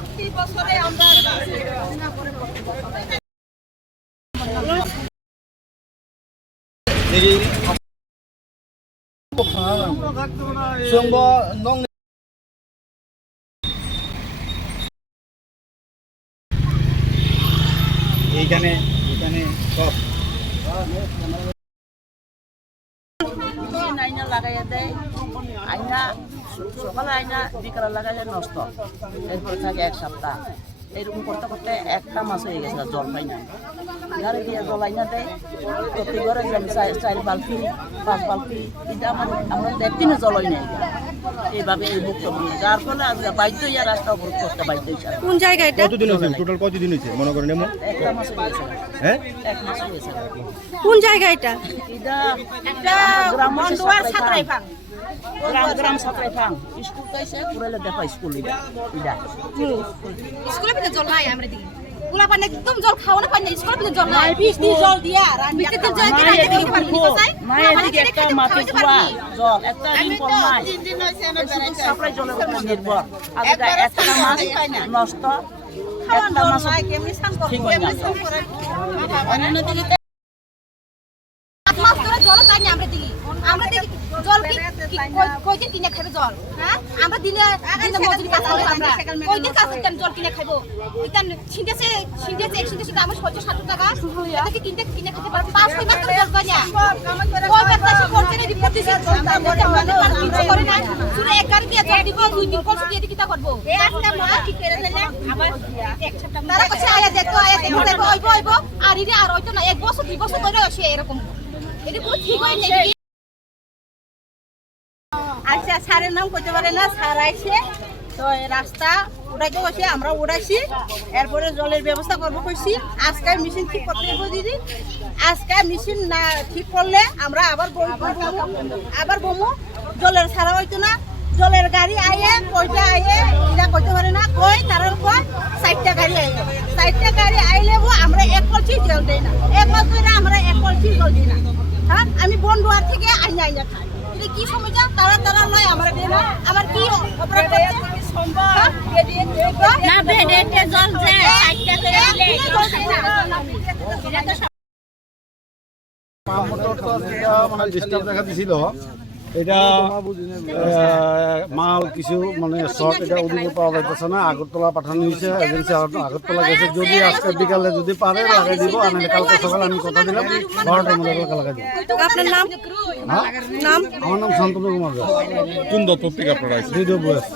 প্রতি বছরে আমরা এইখানে সব আইনা লাগাইয়া দেয় আইনা সকালে আইনা বিকালে লাগাইলে নষ্ট এরপরে থাকে এক সপ্তাহ এরকম করতে করতে একটা মাস হয়ে গেছে জল পাই না ঘরে দিয়ে জল আইনা দেয় প্রতি ঘরে আমি 4 বালতি 5 বালতি এটা আমরা দেখতিনও জল হয় না এইভাবে এই ভুক্তভোগী যার ফলে আজকে বাধ্য হইয়া রাস্তা অবরোধ করতে বাধ্য হয়েছে। কোন জায়গা এটা? কতদিন হয়েছে টোটাল কতদিন হয়েছে মনে করেন এমন একটা মাস হয়ে গেছে। হ্যাঁ এক মাস হয়ে গেছে। কোন জায়গা এটা? এটা গ্রাম বন্ধুয়ার ছাত্রাই ফাং গ্রাম ছাত্রাই ফাং স্কুল কইছে পুরালে দেখা স্কুল এটা স্কুলের ভিতরে জল নাই আমরা দিকে গুলা পানি একদম জল খাওয়ানো পানি স্কুলের ভিতরে জল নাই বৃষ্টি জল দিয়া বৃষ্টি জল কি রাতে দিতে পারবি কোথায় মায়ের দিকে একটা মাটি কুয়া জল একটা রিংকল নাই 3 দিন হইছে না সাপ্লাই জলের উপর নির্ভর আর এটা একটা মাস নষ্ট একটা মাস কেমনি সান করব কেমনি সান করে অন্য দিকে 7 মাস ধরে জল পানি আমরা দিকে জল কি কয়দিন কিনে খাবে জল হ্যাঁ আমরা দিনে মজুরি কাজ করে আমরা কয়দিন কাজ করতে জল কিনে খাবো ইতান ছিঁড়েছে 100 দাম 70 টাকা এটাকে কিনে খেতে পারবো 5 মাস ধরে জল পানি কয় বাতাসে করতে রে রিপোর্ট দিছে কিছু করে না শুধু এক গাড়ি দিয়ে জল দিব 2 দিন কষ্ট দিয়ে কিটা করব একটা মা কি করে দিলে আবার এক সপ্তাহ তারা কাছে আয়া দেখো আইব আর ইরে আর হয়তো না 1 বছর 2 বছর ধরে আসে এরকম এটা পুরো ঠিক হয় না। আচ্ছা স্যারের নাম কইতে পারে না স্যার আইছে তো এই রাস্তা উড়াইতে বসে আমরা উড়াইছি এরপরে জলের ব্যবস্থা করবো কইছি আজকে মেশিন ঠিক করতে হবে দিদি আজকে মেশিন না ঠিক করলে আমরা আবার বমু জলের ছাড়া হইতো না জলের গাড়ি আইয়ে কয়টা আইয়ে এটা কইতে পারে না কই তার উপর 4টা গাড়ি আইয়ে 4টা গাড়ি আইলে আমরা এক কলসি জল দেই না এক মাস ধরে আমরা এক কলসি জল দিই না হ্যাঁ আমি বনদুয়ার থেকে আইনা খাই কি সমস্যা তারা নয় আমরা দেই না আমার কি অপরাধ করছে সম্ভব না বেডে জল যে 4টা করে দিলে এটা মানে ডিস্টার্ব দেখা দিছিল এটা মাল কিছু মানে শর্ট এটা ওদিকে পাওয়া যাইতেছে না আগরতলা পাঠানো হয়েছে এজেন্সি আগরতলা গেছে যদি আজকে বিকালে যদি পারে লাগাই দিব আর কালকে সকালে আমি কথা দিলাম 12টার মধ্যে লাগাই দিব। আপনার নাম? আমার নাম শান্তনু কুমার দাস। কোন দপ্তর থেকে আপনারা? রেডিও বয়েস।